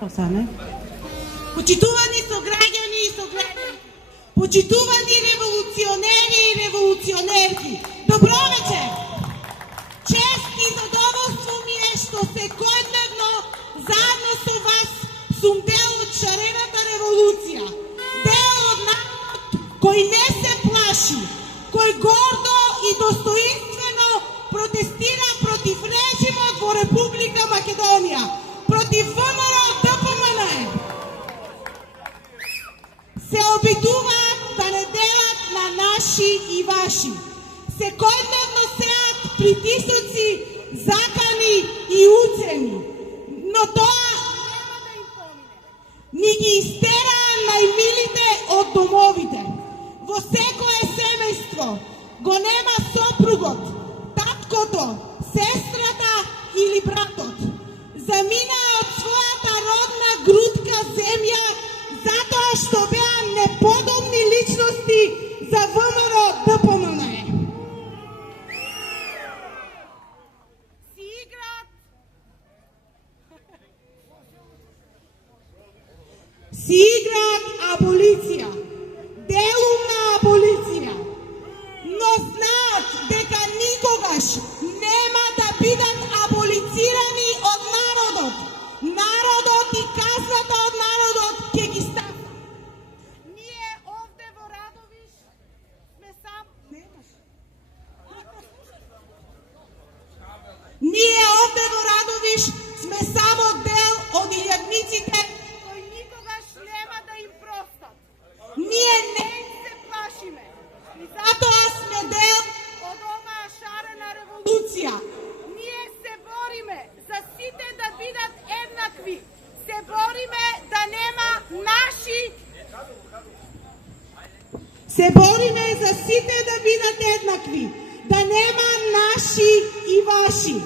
Осаме. Почитувани сограѓани и сограѓани, почитувани револуционери и револуционерки, добро вечер! Чест и задоволство ми е што секојдневно заедно со вас сум дел од шарената револуција, дел од народ кој не се плаши, кој гордо и достоинствено протестира против режимот во Република Македонија, против ВМРО ДПМН. Се обидуваат да не делат на наши и ваши. Секојдневно сеат притисоци, закани и уцени, но тоа нема да им помине. Ни ги истераа најмилите од домовите. Во секое семејство го нема сопругот, таткото, сестрата или братот. Заминаа од својата родна грудка земја затоа што беа неподобни личности за ВМРО ДПМН. Си играат аболиција, делумна аболиција, но знаат дека никогаш нема да бидат аболицирани од народот. Народот и казната од народот ќе ги става. Ние овде во Радовиш сме само... Ние овде во Радовиш сме само дел од илјадниците кои никогаш нема да им простат. Ние не се плашиме и затоа сме дел од оваа шарена револуција. Ние се бориме за сите да бидат еднакви. Се бориме да нема наши. Се бориме за сите да бидат еднакви, да нема наши и ваши.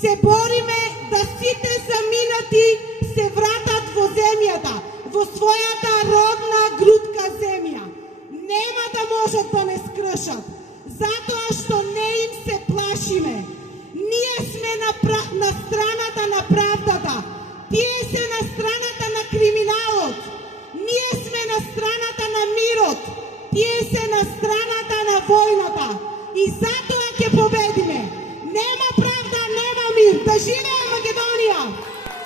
Се бориме да сите заминати се вратат во земјата, во својата родна грудка земја. Нема да можат да не скршат, затоа што не им се плашиме. Ние сме на страната на правдата, тие се на страната на криминалот. Ние сме на страната на мирот, тие се на страната на војната. И затоа